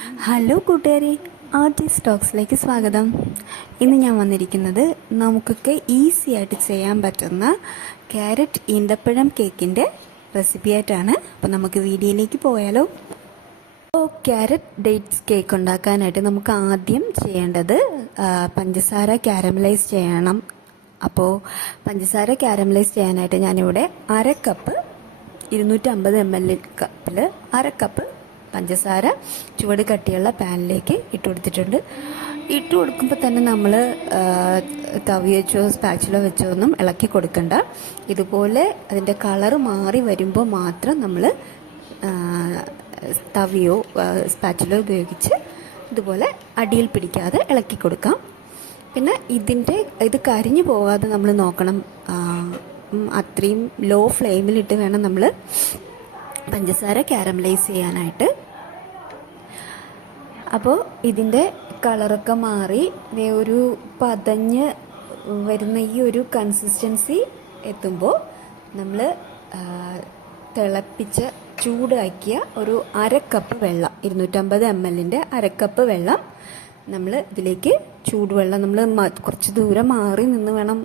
Hello കൂട്ടുകാരെ artist ടോക്സിലേക്ക് സ്വാഗതം. ഇന്ന് ഞാൻ വന്നിരിക്കുന്നത് നമുക്കൊക്കെ ഈസി ആയിട്ട് ചെയ്യാൻ പറ്റുന്ന ക്യാരറ്റ് ഈന്തപ്പഴം കേക്കിന്റെ റെസിപ്പി ആയിട്ടാണ്. അപ്പോൾ നമുക്ക് വീഡിയോയിലേക്ക് പോയാലോ. അപ്പോൾ ക്യാരറ്റ് ഡേറ്റ്സ് കേക്ക് ഉണ്ടാക്കാനായിട്ട് നമുക്ക് ആദ്യം ചെയ്യേണ്ടത് പഞ്ചസാര ക്യാരമലൈസ് ചെയ്യണം. അപ്പോൾ പഞ്ചസാര ക്യാരമലൈസ് ചെയ്യാനായിട്ട് ഞാനിവിടെ അര കപ്പ് ഇരുന്നൂറ്റമ്പത് എം എൽ കപ്പിൽ അര കപ്പ് പഞ്ചസാര ചുവട് കട്ടിയുള്ള പാനിലേക്ക് ഇട്ട് കൊടുത്തിട്ടുണ്ട്. ഇട്ട് കൊടുക്കുമ്പോൾ തന്നെ നമ്മൾ തവി വെച്ചോ സ്പാച്ചിലോ വെച്ചോ ഒന്നും ഇളക്കി കൊടുക്കണ്ട. ഇതുപോലെ അതിന്റെ കളർ മാറി വരുമ്പോൾ മാത്രം നമ്മൾ തവിയോ സ്പാച്ചിലോ ഉപയോഗിച്ച് ഇതുപോലെ അടിയിൽ പിടിക്കാതെ ഇളക്കി കൊടുക്കാം. പിന്നെ ഇതിന്റെ ഇത് കരിഞ്ഞു പോകാതെ നമ്മൾ നോക്കണം. അത്രയും ലോ ഫ്ലെയിമിലിട്ട് വേണം നമ്മൾ പഞ്ചസാര ക്യാരമലൈസ് ചെയ്യാനായിട്ട്. അപ്പോൾ ഇതിന്റെ കളറൊക്കെ മാറി ഒരു പതഞ്ഞ് വരുന്ന ഈ ഒരു കൺസിസ്റ്റൻസി എത്തുമ്പോൾ നമ്മൾ തിളപ്പിച്ച ചൂടാക്കിയ ഒരു അരക്കപ്പ് വെള്ളം ഇരുന്നൂറ്റമ്പത് എം എല്ലിന്റെ അരക്കപ്പ് വെള്ളം നമ്മൾ ഇതിലേക്ക് ചൂടുവെള്ളം നമ്മൾ കുറച്ച് ദൂരം മാറി നിന്ന് വേണം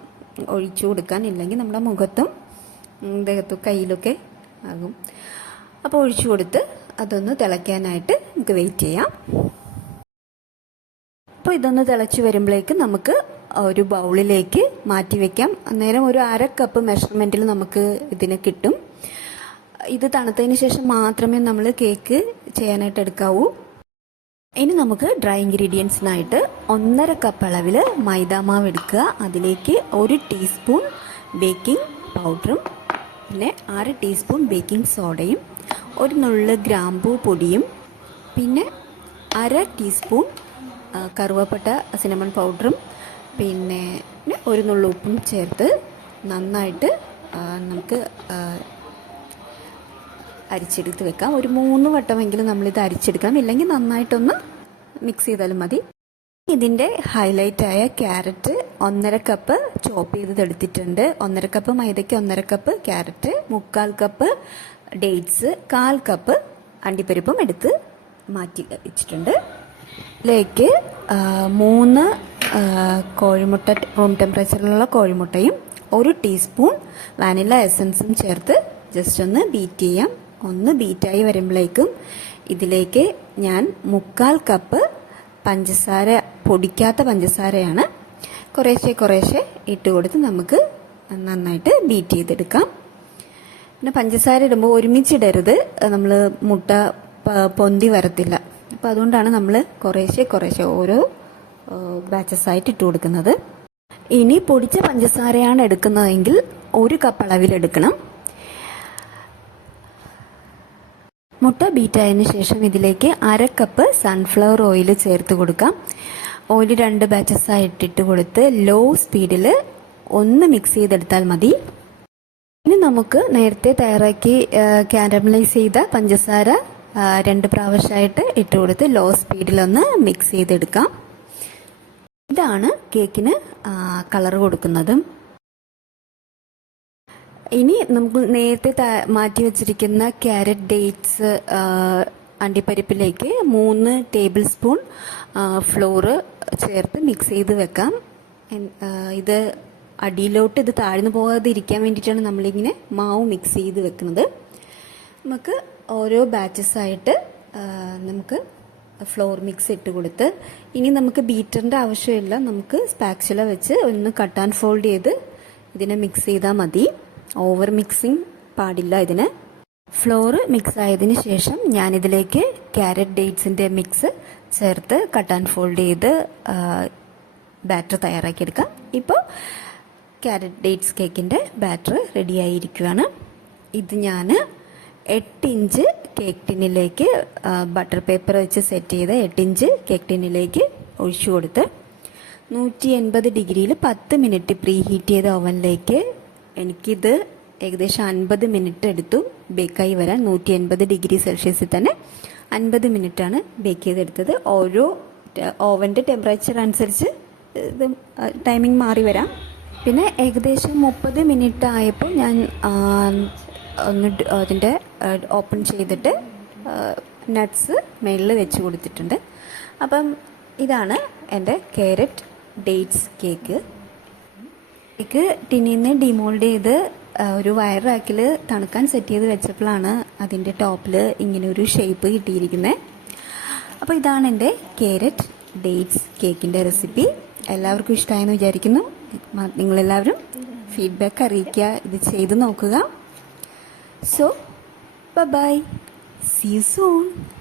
ഒഴിച്ചു കൊടുക്കാൻ. ഇല്ലെങ്കിൽ നമ്മുടെ മുഖത്തും ദേഹത്തും കയ്യിലൊക്കെ ആകും. അപ്പോൾ ഒഴിച്ചു കൊടുത്ത് അതൊന്ന് തിളയ്ക്കാനായിട്ട് നമുക്ക് വെയിറ്റ് ചെയ്യാം. അപ്പോൾ ഇതൊന്ന് തിളച്ച് വരുമ്പോഴേക്ക് നമുക്ക് ഒരു ബൗളിലേക്ക് മാറ്റി വയ്ക്കാം അന്നേരം ഒരു അര കപ്പ് മെഷർമെന്റിൽ നമുക്ക് ഇതിനെ കിട്ടും. ഇത് തണുത്തതിന് ശേഷം മാത്രമേ നമ്മൾ കേക്ക് ചെയ്യാനായിട്ട് എടുക്കാവൂ. ഇനി നമുക്ക് ഡ്രൈ ഇൻഗ്രീഡിയൻസിനായിട്ട് ഒന്നര കപ്പ് അളവിൽ മൈദാമാവ് എടുക്കുക. അതിലേക്ക് ഒരു ടീസ്പൂൺ ബേക്കിംഗ് പൗഡറും പിന്നെ അര ടീസ്പൂൺ ബേക്കിംഗ് സോഡയും ഒരു നുള്ള് ഗ്രാമ്പൂ പൊടിയും പിന്നെ അര ടീസ്പൂൺ കറുവപ്പട്ട സിനമൺ പൗഡറും പിന്നെ ഒരു നുള്ളു ഉപ്പും ചേർത്ത് നന്നായിട്ട് നമുക്ക് അരിച്ചെടുത്ത് വെക്കാം. ഒരു മൂന്ന് വട്ടമെങ്കിലും നമ്മളിത് അരിച്ചെടുക്കാം ഇല്ലെങ്കിൽ നന്നായിട്ടൊന്ന് മിക്സ് ചെയ്താലും മതി. ഇതിന്റെ ഹൈലൈറ്റായ ക്യാരറ്റ് ഒന്നര കപ്പ് ചോപ്പ് ചെയ്തത് എടുത്തിട്ടുണ്ട്. ഒന്നര കപ്പ് മൈദയ്ക്ക് ഒന്നര കപ്പ് ക്യാരറ്റ് മുക്കാൽ കപ്പ് ഡേറ്റ്സ് കാൽ കപ്പ് അണ്ടിപ്പരിപ്പും എടുത്ത് മാറ്റി വെച്ചിട്ടുണ്ട്. ഇതിലേക്ക് മൂന്ന് കോഴിമുട്ട റൂം ടെമ്പറേച്ചറിലുള്ള കോഴിമുട്ടയും ഒരു ടീസ്പൂൺ വാനില എസൻസും ചേർത്ത് ജസ്റ്റ് ഒന്ന് ബീറ്റ് ചെയ്യാം. ഒന്ന് ബീറ്റായി വരുമ്പോഴേക്കും ഇതിലേക്ക് ഞാൻ മുക്കാൽ കപ്പ് പഞ്ചസാര പൊടിക്കാത്ത പഞ്ചസാരയാണ് കുറേശ്ശെ കുറേശ്ശെ ഇട്ട് കൊടുത്ത് നമുക്ക് നന്നായിട്ട് ബീറ്റ് ചെയ്തെടുക്കാം. പിന്നെ പഞ്ചസാര ഇടുമ്പോൾ ഒരുമിച്ചിടരുത്. നമ്മൾ മുട്ട പൊന്തി വരത്തില്ല. അപ്പോൾ അതുകൊണ്ടാണ് നമ്മൾ കുറേശ്ശെ കുറേശ്ശെ ഓരോ ബാച്ചസ് ആയിട്ട് ഇട്ട് കൊടുക്കുന്നത്. ഇനി പൊടിച്ച പഞ്ചസാരയാണ് എടുക്കുന്നതെങ്കിൽ ഒരു കപ്പ് അളവിലെടുക്കണം മുട്ട ബീറ്റായതിന് ശേഷം ഇതിലേക്ക് അര കപ്പ് സൺഫ്ലവർ ഓയിൽ ചേർത്ത് കൊടുക്കാം. ഓയിൽ രണ്ട് ബാച്ചസ് ആയിട്ട് ഇട്ട് കൊടുത്ത് ലോ സ്പീഡിൽ ഒന്ന് മിക്സ് ചെയ്തെടുത്താൽ മതി. ഇനി നമുക്ക് നേരത്തെ തയ്യാറാക്കി കാരമലൈസ് ചെയ്ത പഞ്ചസാര രണ്ട് പ്രാവശ്യമായിട്ട് ഇട്ട് കൊടുത്ത് ലോ സ്പീഡിലൊന്ന് മിക്സ് ചെയ്തെടുക്കാം. ഇതാണ് കേക്കിന് കളർ കൊടുക്കുന്നതും. ഇനി നമുക്ക് നേരത്തെ മാറ്റി വെച്ചിരിക്കുന്ന ക്യാരറ്റ് ഡേറ്റ്സ് അണ്ടിപ്പരിപ്പിലേക്ക് മൂന്ന് ടേബിൾ സ്പൂൺ ഫ്ലോറ് ചേർത്ത് മിക്സ് ചെയ്ത് വെക്കാം. ഇത് അടിയിലോട്ട് ഇത് താഴ്ന്നു പോകാതെ ഇരിക്കാൻ വേണ്ടിയിട്ടാണ് നമ്മളിങ്ങനെ മാവ് മിക്സ് ചെയ്ത് വെക്കുന്നത്. നമുക്ക് ഓരോ ബാച്ചസ് ആയിട്ട് നമുക്ക് ഫ്ലോർ മിക്സ് ഇട്ട് കൊടുത്ത് ഇനി നമുക്ക് ബീറ്ററിന്റെ ആവശ്യമില്ല. നമുക്ക് സ്പാക്സുല വെച്ച് ഒന്ന് കട്ട് ആൻഡ് ഫോൾഡ് ചെയ്ത് ഇതിനെ മിക്സ് ചെയ്താൽ മതി. ഓവർ മിക്സിങ് പാടില്ല ഇതിന്. ഫ്ലോർ മിക്സ് ആയതിന് ശേഷം ഞാനിതിലേക്ക് ക്യാരറ്റ് ഡേറ്റ്സിന്റെ മിക്സ് ചേർത്ത് കട്ട് ആൻഡ് ഫോൾഡ് ചെയ്ത് ബാറ്റർ തയ്യാറാക്കിയെടുക്കാം. ഇപ്പോൾ ക്യാരറ്റ് ഡേറ്റ്സ് കേക്കിന്റെ ബാറ്റർ റെഡിയായിരിക്കുകയാണ് ഇത് ഞാൻ എട്ട് ഇഞ്ച് കേക്ക് ടിന്നിലേക്ക് ബട്ടർ പേപ്പർ വെച്ച് സെറ്റ് ചെയ്ത് എട്ട് ഇഞ്ച് കേക്ക് ടിന്നിലേക്ക് ഒഴിച്ചു കൊടുത്ത് നൂറ്റി എൺപത് ഡിഗ്രിയിൽ പത്ത് മിനിറ്റ് പ്രീ ഹീറ്റ് ചെയ്ത ഓവനിലേക്ക് എനിക്കിത് ഏകദേശം അൻപത് മിനിറ്റ് എടുത്തു ബേക്കായി വരാൻ. നൂറ്റി എൺപത് ഡിഗ്രി സെൽഷ്യസിൽ തന്നെ അൻപത് മിനിറ്റാണ് ബേക്ക് ചെയ്തെടുത്തത്. ഓരോ ഓവന്റെ ടെമ്പറേച്ചർ അനുസരിച്ച് ഇത് ടൈമിംഗ് മാറി വരാം. പിന്നെ ഏകദേശം മുപ്പത് മിനിറ്റ് ആയപ്പോൾ ഞാൻ ഒന്ന് അതിന്റെ ഓപ്പൺ ചെയ്തിട്ട് നട്ട്സ് മേളിൽ വെച്ച് കൊടുത്തിട്ടുണ്ട്. അപ്പം ഇതാണ് എന്റെ കാരറ്റ് ഡേറ്റ്സ് കേക്ക് കേക്ക് ടിന്നിൽ നിന്ന് ഡിമോൾഡ് ചെയ്ത് ഒരു വയർ റാക്കിൽ തണുക്കാൻ സെറ്റ് ചെയ്ത് വെച്ചപ്പോഴാണ് അതിന്റെ ടോപ്പിൽ ഇങ്ങനെ ഒരു ഷേപ്പ് കിട്ടിയിരിക്കുന്നത് അപ്പോൾ ഇതാണ് എന്റെ കാരറ്റ് ഡേറ്റ്സ് കേക്കിന്റെ റെസിപ്പി എല്ലാവർക്കും ഇഷ്ടമായെന്ന് വിചാരിക്കുന്നു. നിങ്ങളെല്ലാവരും ഫീഡ്ബാക്ക് അറിയിക്കുക. ഇത് ചെയ്ത് നോക്കുക. So, bye bye. See you soon.